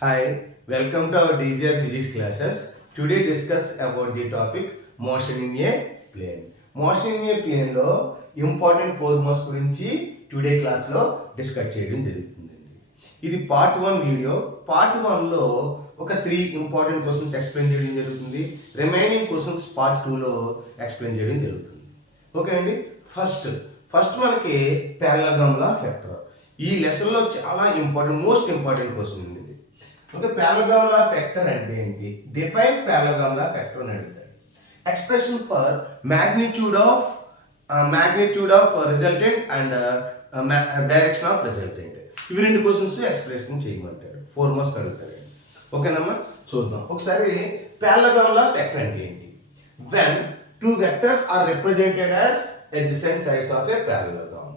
Hi, welcome to our DGR physics classes. Today discuss about the topic motion in a plane. Motion in a plane లో important formulas గురించి today క్లాస్లో discuss చేయడం జరుగుతుందండి. ఇది part 1 video. Part 1లో ఒక 3 important questions explain చేయడం జరుగుతుంది. Remaining questions part 2లో ఎక్స్ప్లెయిన్ చేయడం జరుగుతుంది. ఓకే అండి. ఫస్ట్ మనకి పారలలోగ్రామ్ లా ఫ్యాక్టర్. ఈ లెసన్లో చాలా మోస్ట్ ఇంపార్టెంట్ క్వశ్చన్ అండి. ఓకే, పారలలోగ్రామ్ లా ఫ్యాక్టర్ అంటే ఏంటి? డిఫైన్ పారలలోగ్రామ్ లా ఫ్యాక్టర్ అని అడుగుతాడు. Expression for magnitude of resultant and direction of resultant. ఇవి రెండు క్వశ్చన్స్ ఎక్స్ప్రెషన్ చేయమంటాడు. 4 మార్క్స్ అడుగుతాడు. ఓకేనమ్మా, చూద్దాం ఒకసారి. పారలలోగ్రామ్ లా ఫ్యాక్టర్ అంటే ఏంటి? When two vectors are represented as adjacent sides of a parallelogram,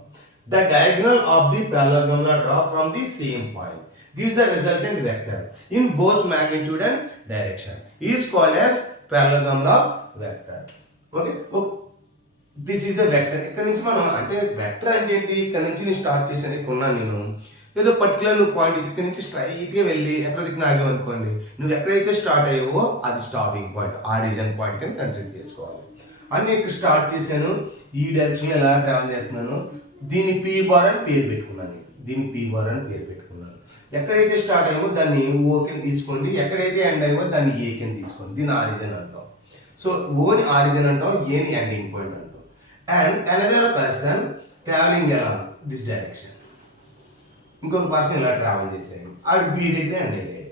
the diagonal of the parallelogram drawn from the same point gives the resultant vector in both magnitude and direction is called as parallelogram of vector. Okay, this is the vector. ఇక్కడ నుంచి మనం అంటే vector అంటే ఏంటి? ఇక్కడ నుంచి నేను start చేశాను. ఇక్కడ నేను ఏదో పర్టికులర్ నువ్వు పాయింట్ ఇక్కడ నుంచి స్ట్రైట్గా వెళ్ళి ఎక్కడ దిక్కున ఆగామనుకోండి, నువ్వు ఎక్కడైతే స్టార్ట్ అయ్యావో అది స్టాపింగ్ పాయింట్, ఆరిజిన్ పాయింట్ కింద కన్సిడర్ చేసుకోవాలి. అన్నీ ఇక్కడ స్టార్ట్ చేశాను, ఈ డైరెక్షన్లో ఎలా ట్రావెల్ చేస్తున్నాను, దీన్ని పీ బార్ అని పేరు పెట్టుకున్నాను. దీన్ని పీ బార్ అని పేరు పెట్టుకున్నాను. ఎక్కడైతే స్టార్ట్ అయ్యావో దాన్ని ఓ కింద తీసుకోండి, ఎక్కడైతే ఎండ్ అయ్యావో దాన్ని ఏ కింద తీసుకోండి. దీన్ని ఆరిజిన్ అంటాం. సో ఓని ఆరిజిన్ అంటాం, ఏని ఎండింగ్ పాయింట్ అంటాం. అండ్ అనదర్ పర్సన్ ట్రావెలింగ్ ఎలా దిస్ డైరెక్షన్, ఇంకొక పర్సన్ ఇలా ట్రావెల్ చేశాడు, ఆడు బీ దగ్గర ఎండ్ అయ్యాడు.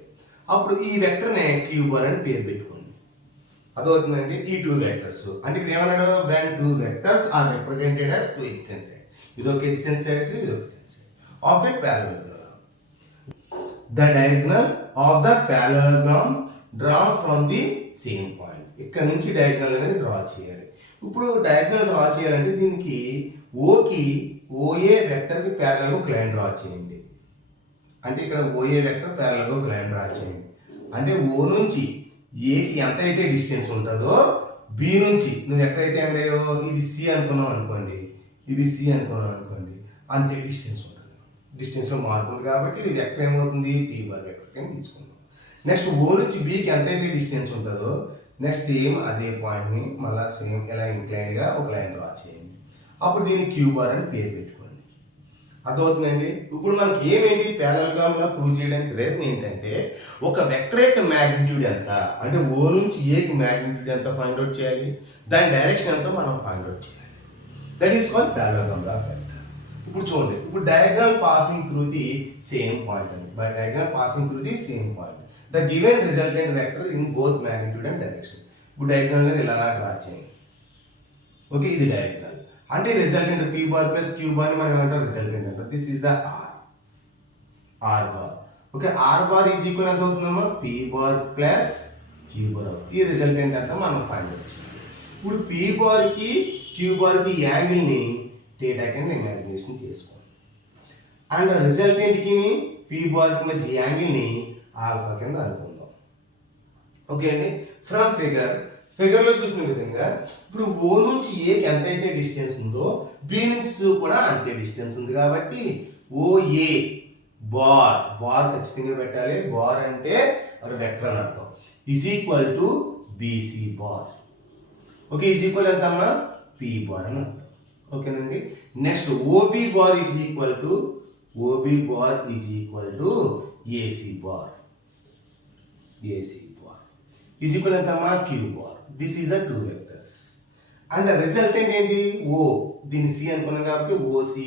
అప్పుడు ఈ వెక్టర్నే క్యూ బార్ అని పేరు పెట్టుకోండి. అదవుతుందండి. ఈ 2 వెక్టర్స్ అంటే ఇక్కడ ఏమన్నాడు? When 2 vectors are represented as 2 adjacent sides. ఇదొక adjacent sides, ఇదొక adjacent side of a parallelogram. The diagonal of the parallelogram drawn from the same point. ఇక్కడ నుంచి డయాగ్నల్ అనేది డ్రా చేయాలి. ఇప్పుడు డయాగ్నల్ డ్రా చేయాలంటే దీనికి ఓఏ వెక్టర్కి ప్యారలల్ ఒక లైన్ డ్రా చేయండి. అంటే ఇక్కడ ఓఏ వెక్టర్ ప్యారలల్ ఒక లైన్ డ్రా చేయండి. అంటే ఓ నుంచి ఏకి ఎంత అయితే డిస్టెన్స్ ఉంటుందో బి నుంచి నువ్వు ఎక్కడైతే అంటే ఇది సి అనుకున్నావు అనుకోండి, ఇది సి అనుకున్నావు అనుకోండి, అంతే డిస్టెన్స్ ఉంటుంది. డిస్టెన్స్లో మార్పు ఉంది కాబట్టి ఇది వెక్టర్ ఏమవుతుంది? పీ బార్ వెక్టర్ కింద తీసుకుందాం. నెక్స్ట్ ఓ నుంచి బికి ఎంత అయితే డిస్టెన్స్ ఉంటుందో నెక్స్ట్ సేమ్ అదే పాయింట్ని మళ్ళీ సేమ్ ఇలా ఇంక్లైన్గా ఒక లైన్ డ్రా చేయండి. అప్పుడు దీన్ని క్యూ బార్ అని పేరు పెట్టుకోండి. అర్థమవుతుందండి. ఇప్పుడు మనకి ఏమేంటి పారలలోగ్రామ్లో ప్రూవ్ చేయడానికి రీజన్ ఏంటంటే ఒక వెక్టర్ యొక్క మ్యాగ్నిట్యూడ్ ఎంత అంటే ఓ నుంచి ఏకి మ్యాగ్నిట్యూడ్ ఎంత ఫైండ్ అవుట్ చేయాలి, దాని డైరెక్షన్ ఎంతో మనం ఫైండ్ అవుట్ చేయాలి. That is called parallelogram law factor. ఇప్పుడు చూడండి, ఇప్పుడు diagonal passing through the same point అండి. By diagonal passing through the same point the given resultant vector in both magnitude and direction. ఇప్పుడు diagonal అనేది ఇలా draw చేయండి. Okay, ఇది diagonal అంటే resultant P bar plus Q bar ని మనం ఏమంటాం? రిజల్టెంట్ అంటాం. This is the R bar. Okay, R bar is equal ఎంత అవుతుందమ్మా? P bar plus Q bar. ఈ రిజల్టెంట్ అంతా మనం ఫైండ్ అవుట్ చేయాలి. ఇప్పుడు పీ బార్కి క్యూ బార్కి యాంగిల్ని థీటా కింద ఇమాజినేషన్ చేసుకోండి. అండ్ రిజల్టెంట్కి పీ బార్కి మధ్య యాంగిల్ని ఆల్ఫా కింద అనుకుందాం. ఓకే అండి. ఫ్రమ్ ఫిగర్లో చూసిన విధంగా ఇప్పుడు ఓ నుంచి ఏకి ఎంత అయితే డిస్టెన్స్ ఉందో బి నుంచి కూడా అంతే డిస్టెన్స్ ఉంది కాబట్టి ఓఏ బార్ ఖచ్చితంగా పెట్టాలి. బార్ అంటే ఒక వెక్టర్ అని అర్థం. Is equal to BC bar. Okay, is equal ఎంత అమ్మా? పీ బార్ అని అర్థం. ఓకేనండి. Next OB bar is equal to AC bar. Is equal ఎంత అమ్మా? Queue bar. This is the 2 vectors. And resultant ఏంటి? ఓ, దీన్ని సి అనుకున్నాం కాబట్టి ఓసీ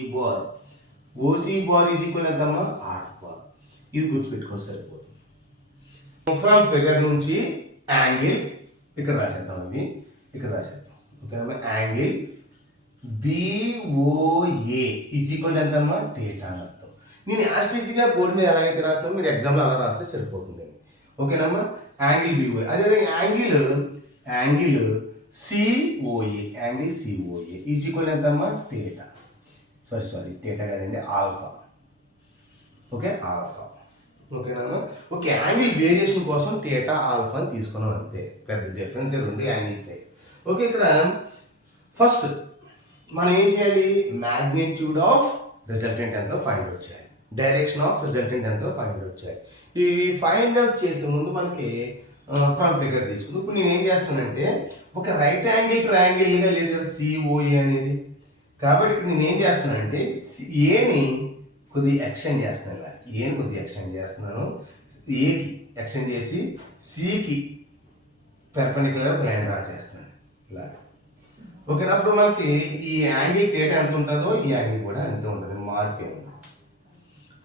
బార్ ఈజ్ ఈక్వల్ ఎంత అమ్మా? R bar. ఇది గుర్తుపెట్టుకోండి సరిపోతుంది. ఫ్రమ్ ఫిగర్ నుంచి యాంగిల్ ఇక్కడ రాసేద్దాం, అవి ఇక్కడ రాసేద్దాం. ఓకేనమ్మా. యాంగిల్ బిఓఏ ఈజ్ ఈక్వల్ ఎంత అమ్మా? థీటా అని అర్థం. నేను యాస్టీసీగా బోర్డు మీద ఎలాగైతే రాస్తానో మీరు ఎగ్జామ్లో అలా రాస్తే సరిపోతుంది. ఓకేనమ్మా. యాంగిల్ బిఓఏ, అదేవిధంగా యాంగిల్ సిఓఏ ఈజ్ ఈక్వల్ ఎంత అమ్మా? థీటా. సారీ థీటా కాదండి, ఆల్ఫా. Okay, alpha. ఓకేనమ్మా. ఓకే, యాంగిల్ వేరియేషన్ కోసం థీటా ఆల్ఫా అని తీసుకున్నాం అంతే. పెద్ద డిఫరెన్స్ రెండు యాంగిల్స్. ఓకే, ఇక్కడ ఫస్ట్ మనం ఏం చేయాలి? మ్యాగ్నిట్యూడ్ ఆఫ్ రిజల్టెంట్ ఎంతో ఫైండ్ అవుట్ చేయాలి. డైరెక్షన్ ఆఫ్ రిజల్టెంట్ ఎంతో ఫైండ్ అవుట్ చేయాలి. ఈ ఫైండ్ అవుట్ చేసే ముందు మనకి ఫ్రమ్ ఫిగర్ తీసుకుంది. ఇప్పుడు నేను ఏం చేస్తానంటే ఒక రైట్ యాంగిల్ ట్రయాంగిల్గా లేదు కదా సిఓఏ అనేది, కాబట్టి ఇప్పుడు నేను ఏం చేస్తున్నానంటే ఏని కొద్దిగా ఎక్స్టెండ్ చేస్తున్నాను. ఇలా ఏని కొద్దిగా ఎక్స్టెండ్ చేస్తున్నాను, ఏకి ఎక్స్టెండ్ చేసి సికి పెర్పెండిక్యులర్ లైన్ డ్రా చేస్తున్నాను ఇలా. ఓకేనా, అప్పుడు మనకి ఈ యాంగిల్ డేటా ఎంత ఉంటుందో ఈ యాంగిల్ కూడా ఎంత ఉంటుంది, మార్పు ఏముంది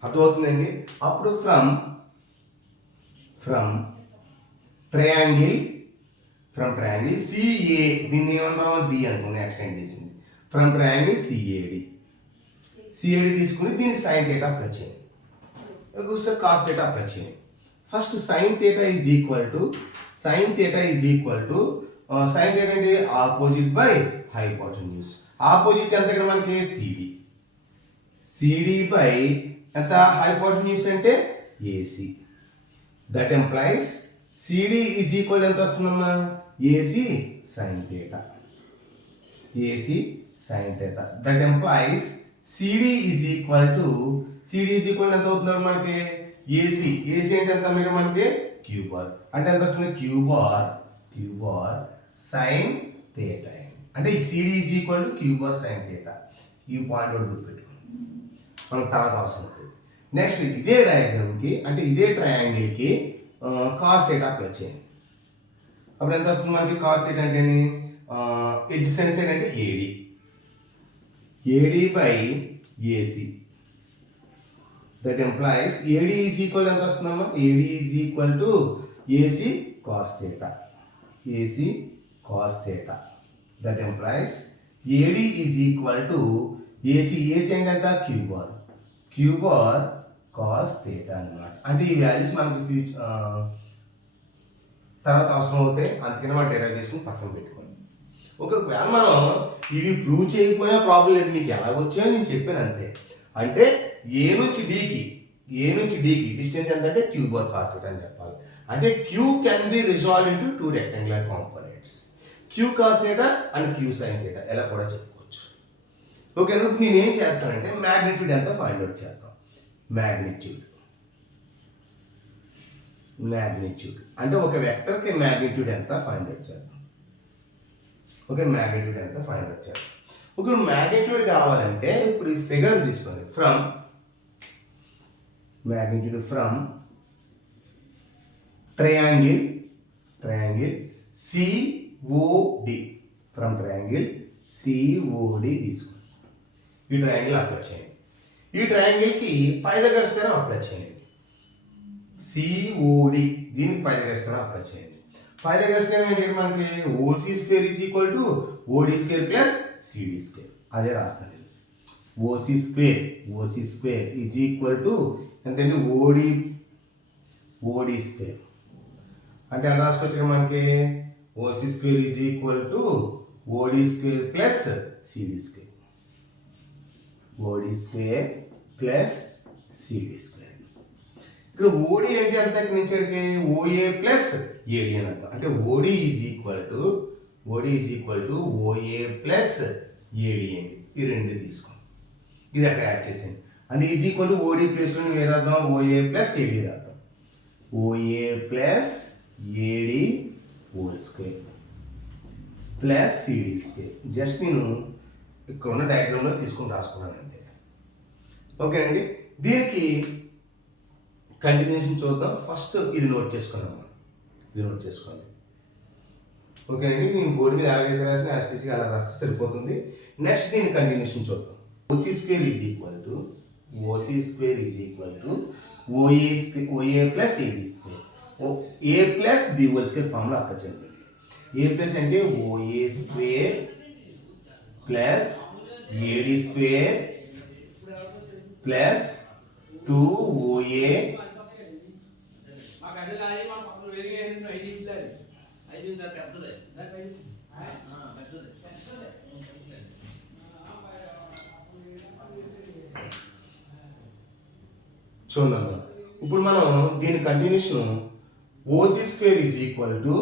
అర్థమవుతుందండి. అప్పుడు ఫ్రమ్ ట్రయాంగిల్ సిఏ, దీన్ని ఏమన్నాం డి అనుకుంది, ఎక్స్టెండ్ చేసింది. ఫ్రమ్ ట్రయాంగిల్ సిఏడి తీసుకుని దీనికి సైన్ థీటా అప్లై చేయండి, ఒకసారి కాస్ థీటా అప్లై చేయండి. First sin theta is equal to sin theta అంటే ఆపోజిట్ బై హైపోటెన్యూస్. ఆపోజిట్ ఎంత ఇక్కడ మనకి సిడి బై ఎంత, హైపోటెన్యూస్ అంటే AC. That implies CD is equal ఎంత వస్తుందమ్మా, AC sin theta. That implies CD is equal ఎంత అవుతుంది మనకి, ఏసీ అంటే ఎంత మీరు మనకి క్యూబ్ ఆర్, అంటే ఎంత వస్తుంది క్యూబ్ ఆర్ సైన్ థీటా. అంటే ఈ CD is equal to Q bar sin theta. ఈ పాయింట్ ఒకటి గుర్తుపెట్టుకోండి, మనకు తర్వాత అవసరం అవుతుంది. నెక్స్ట్ ఇదే డయాగ్రామ్కి అంటే ఇదే ట్రయాంగిల్కి కాస్ థీటా అప్లై చేయండి. అప్పుడు ఎంత వస్తుంది మనకి కాస్ థీటా అంటే ఎడ్జసెంట్ సైడ్ అంటే AD by AC. That employees AD is equal ఎంత వస్తుందమ్మా, AD is equal to AC cos theta. That employees AD is equal to AC అంటే ఎంత క్యూబ్ ఆర్ కాస్ థీటా అన్నమాట. అంటే ఈ వాల్యూస్ మనకి తర్వాత అవసరం అవుతాయి, అందుకని మనం డెరైవ్ చేసుకుని పక్కన పెట్టుకోండి. ఒకవేళ మనం ఇవి ప్రూవ్ చేయకపోయినా ప్రాబ్లం లేదు, మీకు ఎలా వచ్చాయో నేను చెప్పాను అంతే. అంటే ఏ నుంచి డికి డిస్టెన్స్ ఎంత అంటే క్యూబ్ ఆర్ కాస్ థీటా అని చెప్పాలి. అంటే Q can be resolved into 2 rectangular components, Q cos theta and Q sin theta ఎలా కూడా చెప్పుకోవచ్చు. ఓకే, ఇప్పుడు నేను ఏం చేస్తానంటే మ్యాగ్నిట్యూడ్ ఎంత ఫైండ్ అవుట్ చేద్దాం. మ్యాగ్నిట్యూడ్ అంటే ఒక వెక్టర్కి మ్యాగ్నిట్యూడ్ ఎంత ఫైండ్ అవుట్ చేద్దాం. ఒక మ్యాగ్నిట్యూడ్ కావాలంటే ఇప్పుడు ఈ ఫిగర్ తీసుకోండి. ఫ్రమ్ ట్రయాంగిల్ సిఓడి, తీసుకోండి. ఈ ట్రయాంగిల్ అప్లై చేయండి. ఈ ట్రయాంగిల్కి పైథాగరస్ అప్లై చేయండి. సిఓడి దీనికి పైథాగరస్ అప్లై చేయండి. పైథాగరస్ ఏంటంటే మనకి OC square is equal to OD square plus CD square. అదే రాస్తాను. OC square is equal to ఎంతంటే ఓడి స్క్వేర్. అంటే ఎలా రాసుకోవచ్చు మనకి OC square is equal to OD square plus CD square. ఇక్కడ ఓడి అంటే ఎంత నుంచి ఓఏ ప్లస్ ఏడి అని అర్థం. అంటే OD is equal to OA plus AD అండి. ఈ రెండు తీసుకోండి, ఇది అక్కడ యాడ్ చేసింది. అంటే ఈజ్ ఈక్వల్ టు ఓడి ప్లస్లో వేరే అర్థం ఓఏ ప్లస్ ఏడి రాద్దాం. OA plus AD whole square plus CD square. Just నేను ఇక్కడ ఉన్న డయాగ్రామ్లో తీసుకొని రాసుకున్నాను అంతే. ఓకేనండి, దీనికి కంటిన్యూషన్ చూద్దాం. ఫస్ట్ ఇది నోట్ చేసుకోండి. ఓకేనండి, నేను బోర్డు మీద ఎలాగైతే రాసిన యాస్టిస్గా అలా రాస్తే సరిపోతుంది. నెక్స్ట్ దీని కంటిన్యూషన్ చూద్దాం. OC square is equal to OA plus AD square, A plus B whole square formula apply చేయండి. ఏ ప్లస్ అంటే OA square plus AD square plus 2OA చూడండి. ఇప్పుడు మనం దీని continuation OC square is equal to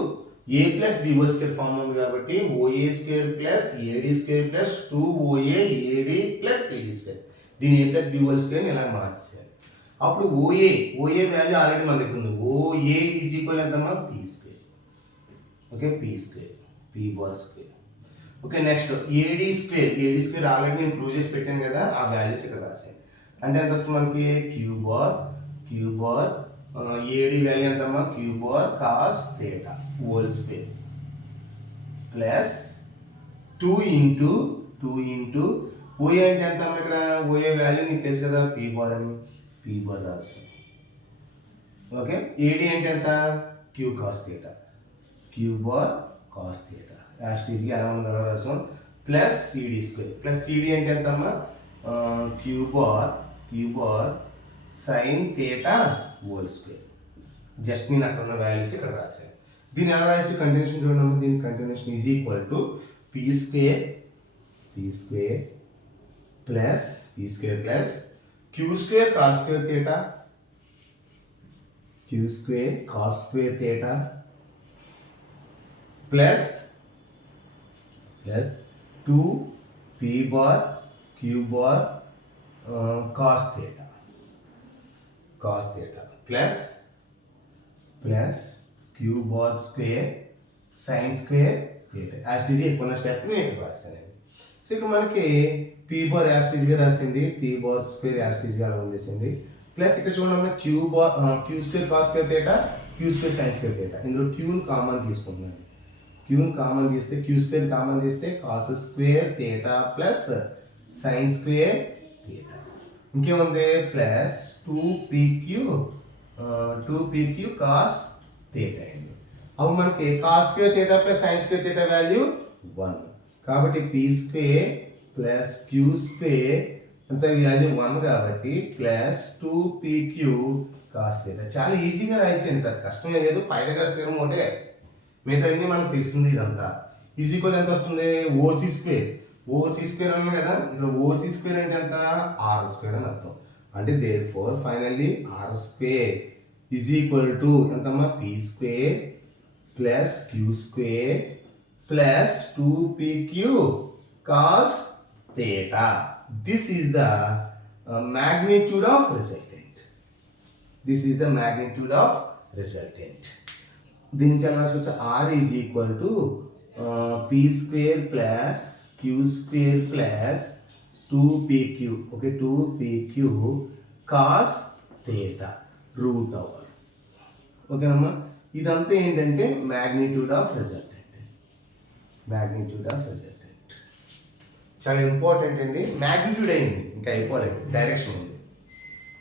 A plus B whole square form ఉంది కాబట్టి OA square plus AD square plus 2OA AD plus AD square. దీని A plus B whole square ఇలా మార్చేయాలి. అప్పుడు ఓఏ వాల్యూ ఆల్రెడీ మన దగ్గర ఉంది. OA is equal ఎంతమ్మా P square. Okay P square P bar square. Okay next AD square already నేను prove చేసి పెట్టాను కదా, ఆ వాల్యూస్ ఇక్కడ రాశాను. అంటే ఎంత వస్తుంది మనకి క్యూ బార్ ఏడీ వాల్యూ ఎంతమ్మా Q bar cos theta whole square plus 2 into OA అంటే ఎంత ఇక్కడ ఓఏ వాల్యూ నీకు తెలుసు కదా పీ బార్ అని, పీ బార్ రాస్తాం. ఓకే ఏడీ అంటే ఎంత Q cos theta Q bar cos theta యాస్టీజ్కి ఎలా ఉంది అలా రాసాం plus CD square. Plus CD అంటే ఎంతమ్మా Q bar sign theta whole square. Just నేను అక్కడ ఉన్న వాల్యూస్ ఇక్కడ రాశాను. దీన్ని ఎలా రాయొచ్చు కంటిన్యూషన్ చూడండి. దీని continuation is equal to P square plus Q square cos square theta plus 2 P bar Q bar cos theta plus Q bar square sign square theta. As it is ఎక్కువ స్టెప్ నేను రాశాను. సో ఇక్కడ మనకి పీ బార్ యాస్టీజ్గా రాసింది, P bar square యాస్టీజ్గా అలా ఉందేసింది. Plus ఇక్కడ చూడండి Q square cos square theta Q square sign square theta. ఇందులో క్యూని కామన్ తీసుకుంటున్నాను. క్యూని కామన్ తీస్తే క్యూ స్క్వేర్ కామన్ తీస్తే cos square theta plus sin square theta. ఇంకేముంది ప్లస్ 2pq కాస్ థీటా అయింది. అప్పుడు మనకి cos square theta plus sin square theta value 1. కాబట్టి P square plus Q square అంత వాల్యూ 1 కాబట్టి ప్లస్ 2pq కాస్ థీటా. చాలా ఈజీగా రాయించండి, పెద్ద కష్టమే లేదు. పైథాగరస్ థీరం ఒకటే, మిగతా అన్ని మనకు తెలిసింది. ఇదంతా ఈజ్ ఈక్వల్ ఎంత వస్తుంది ఓసీ స్క్వేర్ అన్నాం కదా. ఇక్కడ ఓసీ స్క్వేర్ అంటే ఎంత ఆర్ స్క్వేర్ అని అర్థం. అంటే therefore finally R square is equal to ఎంతమ్మా P square plus Q square plus 2pq cos theta. This is the magnitude of resultant. దీని చలనానికి R is equal to P square plus Q square plus 2pq. Okay 2pq cos theta root over. ఓకేనమ్మా ఇదంతా ఏంటంటే magnitude of resultant. చాలా important అండి. Magnitude అయింది, ఇంకా అయిపోలేదు, డైరెక్షన్ ఉంది.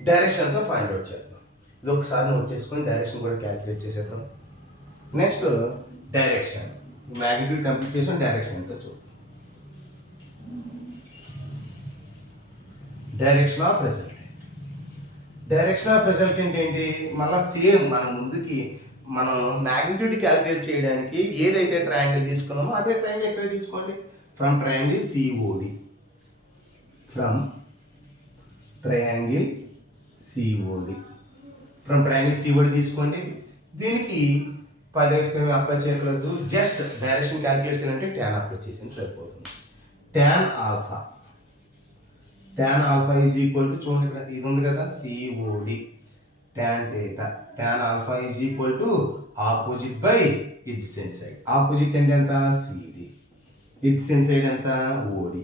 డైరెక్షన్ అంతా ఫైండ్ అవుట్ చేద్దాం. ఇది ఒకసారి నోట్ చేసుకొని డైరెక్షన్ కూడా క్యాల్కులేట్ చేసేద్దాం. నెక్స్ట్ డైరెక్షన్ మ్యాగ్నిట్యూడ్ కంప్లీట్ చేసాం, డైరెక్షన్ ఎంత చూద్దాం. డైరెక్షన్ ఆఫ్ రిజల్టెంట్ ఏంటి మళ్ళీ సేమ్ మన ముందుకి మనం మ్యాగ్నిట్యూడ్ క్యాల్కులేట్ చేయడానికి ఏదైతే ట్రయాంగిల్ తీసుకున్నామో అదే ట్రయాంగిల్ ఎక్కడ తీసుకోండి. ఫ్రమ్ ట్రయాంగిల్ సిఓడి తీసుకోండి. దీనికి 10 అప్లై చేయగలదు. జస్ట్ డైరెక్షన్ క్యాల్కులేట్ చేయాలంటే ట్యాన్ అప్లై చేసింది సరిపోతుంది. Tan alpha is equal to చూడండి ఇక్కడ ఇది ఉంది కదా COD tan theta. Tan alpha is equal to opposite by adjacent side. Opposite అంటే ఎంత సిడి, ఎడ్జసెంట్ సైడ్ ఎంత ఓడి.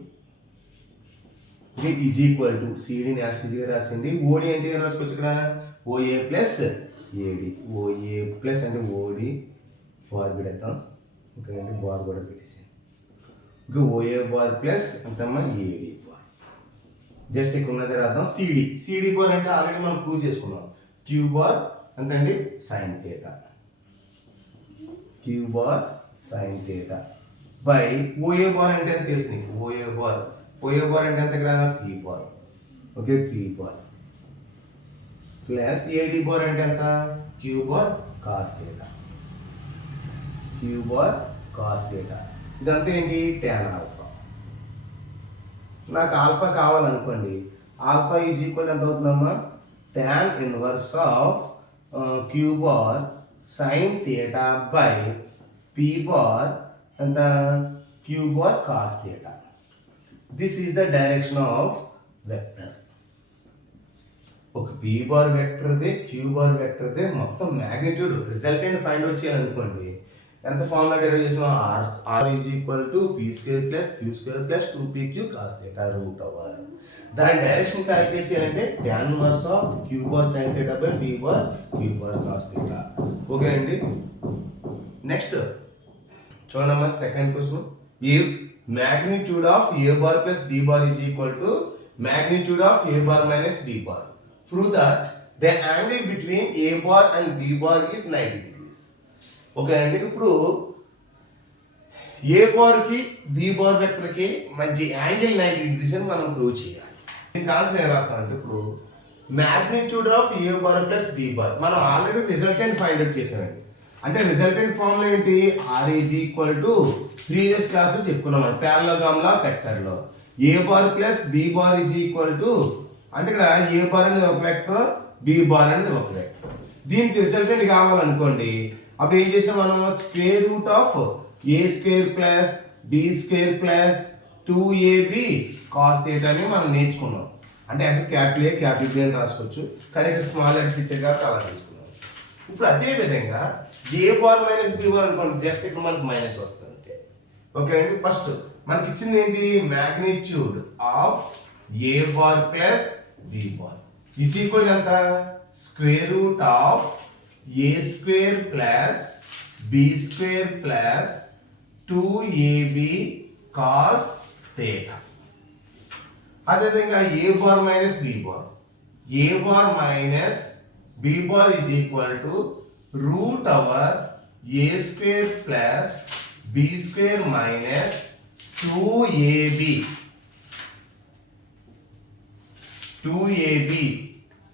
ఇది ఈజ్ ఈక్వల్ టు సిడిని యాస్టీజ్గా రాసింది. ఓడి అంటే ఏం రాసుకోవచ్చు ఇక్కడ OA plus AD. OA plus అంటే ఓడి బార్ పెడతాం, ఇంకా అంటే బార్ కూడా పెట్టేసి ఇంకా ఓఏ బార్ ప్లస్ ఎంతమ్మా ఏడి బార్. జస్ట్ ఇక్కడ ఉన్నది రాద్దాం సిడి బార్ అంటే ఆల్రెడీ మనం ప్రూవ్ చేసుకున్నాం. క్యూ బార్ ఎంతండి sin theta, Q bar sign theta by OA bar అంటే ఎంత తెలుసు నీకు. ఓఏ బార్ అంటే ఎంత ఇక్కడ P bar. Okay P bar plus AD bar అంటే ఎంత క్యూ బార్ కాస్ థీటా. ఇదంతా ఏంటి ట్యాన్ ఆల్ఫా. నాకు ఆల్ఫా కావాలనుకోండి, ఆల్ఫా ఈజ్ ఈక్వల్ ఎంత అవుతుందమ్మా tan inverse of q bar sin theta by p bar and the q bar cos theta. This is the direction of vector. ఒక P bar వెక్టర్దే Q bar వెక్టర్దే మొత్తం magnitude resultant find out చేయాలనుకోండి, ఎంత formula derive చేసాం? R is equal to P square plus Q square plus 2pq cos theta root over. దాని direction calculate చేయాలంటే tan inverse of Q bar sign theta by P bar Q bar cos theta. Okay అండి. Next చూడమ్మా, second question. If magnitude of a bar plus b bar is equal to magnitude of a bar minus b bar, prove that the angle between a bar and b bar is 90 degrees. Okay అండి. ఇప్పుడు ఏ బార్కి B bar వెక్టర్కి మంచి angle 90 degrees అని మనం prove చేయాలి. దీనికి answer ఏం రాస్తామంటే, ఇప్పుడు magnitude of A bar plus B bar మనం ఆల్రెడీ రిజల్టెంట్ ఫైండ్ అవుట్ చేసామండి. అంటే రిజల్టెంట్ ఫార్ములా ఏంటి? R is equal to previous class లో చెప్పుకున్నాం ప్యారలలోగ్రామ్ లా వెక్టర్లో A bar plus B bar is equal to, అంటే ఇక్కడ ఏ బార్ అనేది ఒక వెక్టర్, బి బార్ అనేది ఒక వెక్టర్. దీనికి రిజల్టెంట్ కావాలనుకోండి, అప్పుడు ఏం చేసాం మనం? Square root of A square plus B square plus 2ab cos theta అని మనం నేర్చుకున్నాం. అంటే అక్కడ క్యాపిటల్ ఏ క్యాపిటల్ బి అని రాసుకోవచ్చు, కానీ ఇక్కడ స్మాల్ లెటర్స్ ఇచ్చే కాబట్టి అలా తీసుకున్నాం. ఇప్పుడు అదే విధంగా ఏ బార్ మైనస్ బి బార్ అనుకోండి, జస్ట్ ఇక్కడ మనకు మైనస్ వస్తుంది అంతే. ఓకే అండి. ఫస్ట్ మనకి ఇచ్చింది ఏంటి? Magnitude of A bar plus B bar is equal ఎంత? Square root of A square plus B square plus 2ab cos theta. అదేవిధంగా A bar minus B bar, A bar minus b bar is equal to root over a square plus b square minus 2ab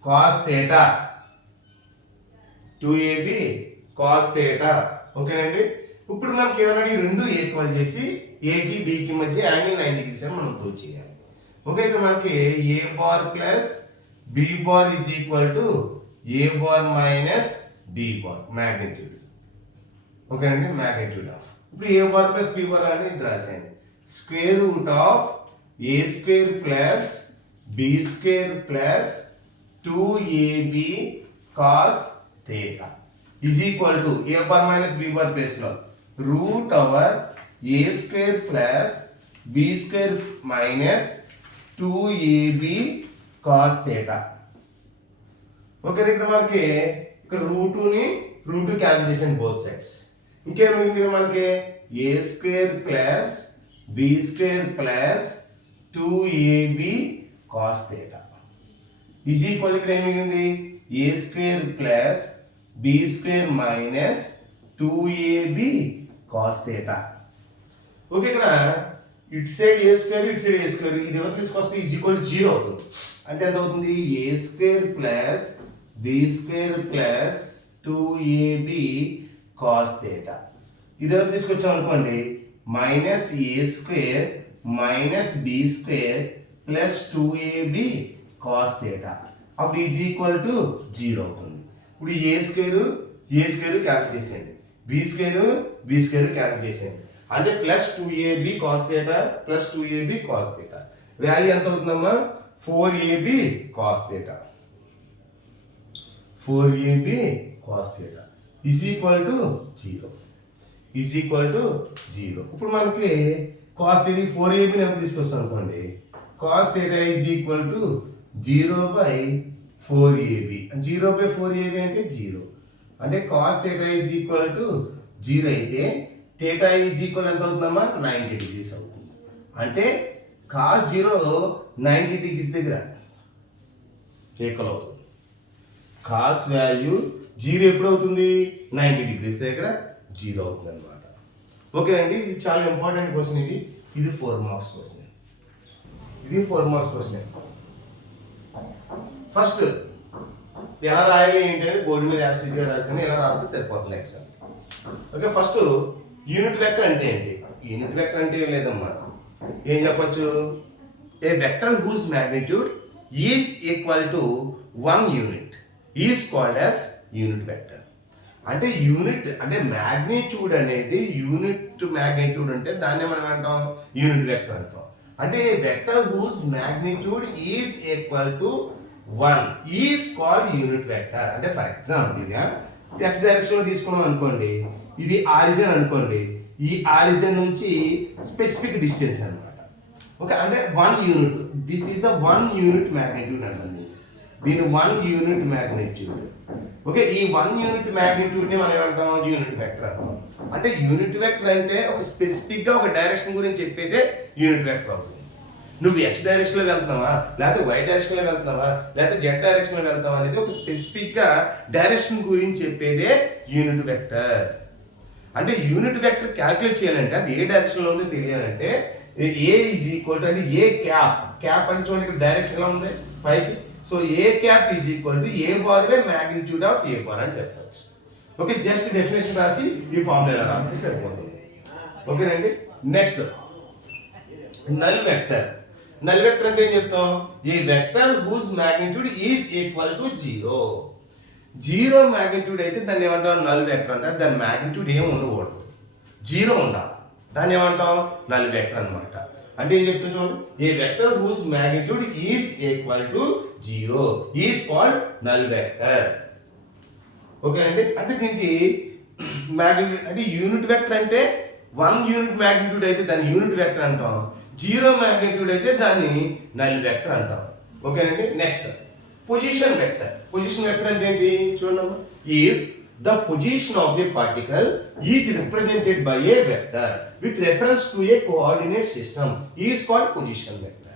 cos theta 2ab cos theta. ఓకేనండి. ఇప్పుడు మనకి ఏమన్నా ఈ రెండు equal చేసి ఏకి బికి మధ్య యాంగిల్ 90 degrees అని మనం ప్రూవ్ చేయాలి. ఓకే, ఇక్కడ మనకి A bar plus B bar is equal to A bar minus B bar magnitude. Okay అండి, మ్యాగ్నిట్యూడ్ ఆఫ్. ఇప్పుడు A bar plus B bar అనేది ఇది రాసేయండి. Square root of A square plus B square plus 2ab cos theta is equal to A bar minus B bar place లో root over A square plus B square minus 2ab cos theta. Okay, ఇక్కడ మనకి ఇక్కడ root cancel చేసిన both sides. ఇంకేమైంది మనకి? A square plus B square plus 2ab cos theta is equal ఇక్కడ ఏమైంది? A square plus B square minus 2ab cos theta. Okay, ఇక్కడ ఇటు సైడ్ ఏ స్క్వేర్ ఇటు సైడ్ ఏ స్క్వేర్ ఇది ఎవరు తీసుకొస్తే ఈజ్ ఈక్వల్ 0 అవుతుంది. అంటే ఎంత అవుతుంది? A square plus B square plus 2ab cos theta. ఇది ఎవరు తీసుకొచ్చాం అనుకోండి, minus A square minus B square plus 2ab cos theta. అప్పుడు ఈజ్ ఈక్వల్ టు 0 అవుతుంది. ఇప్పుడు ఏ స్క్వేర్ క్యాన్సిల్ చేసేయండి, బి స్క్వేర్ క్యాన్సిల్ చేసేయండి. అంటే plus 2ab cos theta plus 2ab cos theta value ఎంత అవుతుందమ్మా? 4ab cos theta. 4ab cos theta is equal to 0. ఇప్పుడు మనకి కాస్ థీటా 4ab నెంబర్ తీసుకొస్తాం అనుకోండి, cos theta is equal to 0/4ab. 0/4ab అంటే 0. అంటే cos theta is equal to 0 అయితే theta is equal ఎంత అవుతుందమ్మా? 90 degrees అవుతుంది. అంటే కాస్ 0 90 degrees దగ్గర ఈక్వల్ అవుతుంది. కాస్ వాల్యూ 0 ఎప్పుడు అవుతుంది? 90 degrees దగ్గర 0 అవుతుంది అనమాట. ఓకే అండి, ఇది చాలా ఇంపార్టెంట్ క్వశ్చన్. ఇది 4 మార్క్స్ క్వశ్చన్. ఫస్ట్ ఎలా రాయాలి ఏంటి అనేది బోర్డు మీద యాస్టిజ్గా రాసాను, ఎలా రాస్తే సరిపోతుంది exam. Okay, first unit vector అంటే ఏంటి? యూనిట్ వెక్టర్ అంటే ఏం లేదమ్మా, ఏం చెప్పొచ్చు? A vector whose magnitude is equal to 1 unit is called as unit vector. అంటే యూనిట్ అంటే మ్యాగ్నిట్యూడ్ అనేది యూనిట్ మ్యాగ్నిట్యూడ్ అంటే దాన్ని మనం అంటాం యూనిట్ వెక్టర్ అంటాం. అంటే vector whose magnitude is equal to 1 is called unit vector. అంటే ఫర్ ఎగ్జాంపుల్ x డైరెక్షన్ లో తీసుకున్నాం అనుకోండి, ఇది ఆరిజిన్ అనుకోండి, ఈ ఆరిజిన్ నుంచి స్పెసిఫిక్ డిస్టెన్స్ అన్నమాట. ఓకే, అంటే 1 unit, this is the 1 unit magnitude అంటుంది. దీని 1 యూనిట్ మ్యాగ్నిట్యూడ్. ఓకే, ఈ 1 యూనిట్ మ్యాగ్నిట్యూడ్ ని మనం ఏమంటాం? యూనిట్ వెక్టర్ అంటాం. అంటే యూనిట్ వెక్టర్ అంటే ఒక స్పెసిఫిక్ గా ఒక డైరెక్షన్ గురించి చెప్పేదే యూనిట్ వెక్టర్ అవుతుంది. నువ్వు x డైరెక్షన్ లో వెళ్తున్నావా, లేకపోతే y డైరెక్షన్ లో వెళ్తున్నావా, లేకపోతే z డైరెక్షన్ లో వెళ్తావా అనేది ఒక స్పెసిఫిక్ గా డైరెక్షన్ గురించి చెప్పేదే యూనిట్ వెక్టర్. అంటే యూనిట్ వెక్టర్ క్యాల్కులేట్ చేయాలంటే అది ఏ డైరెక్షన్ లో ఉందో తెలియాలంటే ఏ ఈజ్ ఈక్వల్ టు, అంటే ఏ క్యాప్ అంటే చూడండి ఇక్కడ డైరెక్షన్ ఎలా ఉంది పైకి. So A cap is equal to A bar by magnitude of A bar అని చెప్పవచ్చు. ఓకే, జస్ట్ డెఫినేషన్ రాసి ఈ ఫార్ములా రాస్తే సరిపోతుంది. ఓకేనండి. Next null vector. Null vector అంటే ఏం చెప్తాం? A vector whose magnitude is equal to 0. 0 magnitude అయితే దాన్ని ఏమంటాం? నల్ వెక్టర్ అంటారు. దాని మ్యాగ్నిట్యూడ్ ఏమి ఉండకూడదు, 0 ఉండాలి. దాన్ని ఏమంటాం? నల్ వెక్టర్ అన్నమాట. అంటే ఏం చెప్తాం చూడండి, a vector whose magnitude is equal to 0 is called null vector. Okay అండి. అంటే దీనికి మ్యాగ్నిట్యూడ్ అంటే యూనిట్ వెక్టర్ అంటే 1 యూనిట్ మ్యాగ్నిట్యూడ్ అయితే దాన్ని యూనిట్ వెక్టర్ అంటాం, 0 మ్యాగ్నిట్యూడ్ అయితే దాన్ని నల్ వెక్టర్ అంటాం. ఓకేనండి. Next position vector. Position vector అంటే ఏంటి చూడండి, if the position of a particle is represented by a vector with reference to a coordinate system is called position vector.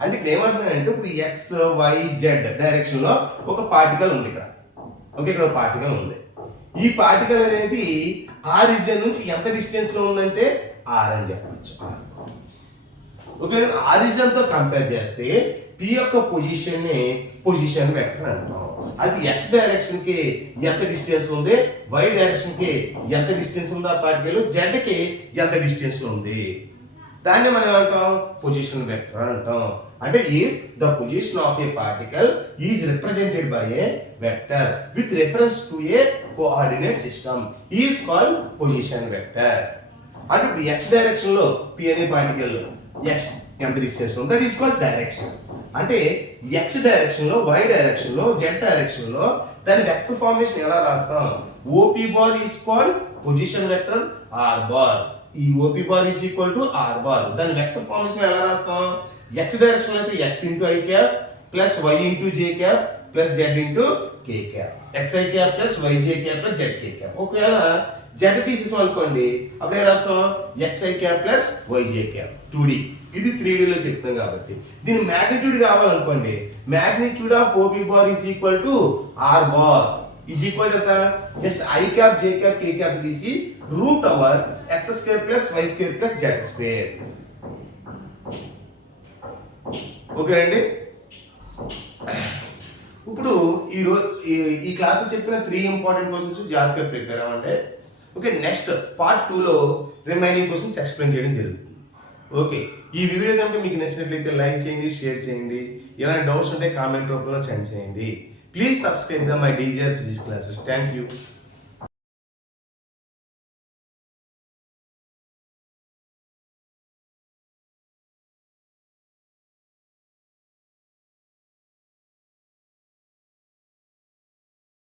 అంటే ఇక్కడ ఏమంటున్నానంటే ఇప్పుడు ఎక్స్ వై జెడ్ డైరెక్షన్ లో ఒక పార్టికల్ ఉంది ఇక్కడ. ఓకే, ఇక్కడ ఒక పార్టికల్ ఉంది. ఈ పార్టికల్ అనేది ఆ రీజియన్ నుంచి ఎంత డిస్టెన్స్ లో ఉందంటే ఆర్ అని చెప్పచ్చు. ఓకే, ఆరిజిన్ తో కంపేర్ చేస్తే పి యొక్క పొజిషన్ ని పొజిషన్ వెక్టర్ అంటాం. అది ఎక్స్ డైరెక్షన్ కి ఎంత డిస్టెన్స్ ఉంది, వై డైరెక్షన్ కి ఎంత డిస్టెన్స్ ఉంది ఆ పార్టికల్, జెడ్ కి ఎంత డిస్టెన్స్ ఉంది, దాన్ని మనం ఏమంటాం? పొజిషన్ వెక్టర్ అంటాం. అంటే if the position of a particle is represented by a vector with reference to a coordinate system is called position vector. అంటే ఇప్పుడు ఎక్స్ డైరెక్షన్ లో పి అనే పార్టికల్ ఎక్స్ ఎంత డిస్టెన్స్ ఉందో దట్ ఈస్ కాల్డ్ డైరెక్షన్. అంటే X direction లో, Y direction లో, Z direction లో దాని వెక్టర్ ఫార్మేషన్ ఎలా రాస్తాం? OP bar is called position vector R bar. ఈ OP bar is equal to R bar. దాని వెక్టర్ ఫార్మేషన్ ఎలా రాస్తాం? ఎక్స్ డైరెక్షన్ అయితే X into I cap plus Y into J cap plus Z into K cap, X I cap plus Y J cap plus Z K cap. ఒకవేళ Z తీసేసాం అనుకోండి, అప్పుడు ఏం రాస్తాం? X I cap plus Y J cap 2D. ఇది 3D లో చెప్తాం కాబట్టి. దీని మ్యాగ్నిట్యూడ్ కావాలనుకోండి, magnitude of OB bar is equal to R bar is equal to just I cap J cap K cap తీసి root over X square plus Y square plus Z square. Okay అండి. ఇప్పుడు ఈ క్లాస్లో చెప్పిన 3 important questions జాగ్రత్తగా prepare అవ్వండి. Okay, next part 2లో remaining questions explain చేయడం జరుగుతుంది. ఓకే, ఈ వీడియో కనుక మీకు నచ్చినట్లయితే లైక్ చేయండి, షేర్ చేయండి. ఏమైనా డౌట్స్ ఉంటే కామెంట్ రూపంలో సెండ్ చేయండి. Please subscribe the my DGR physics classes. Thank you.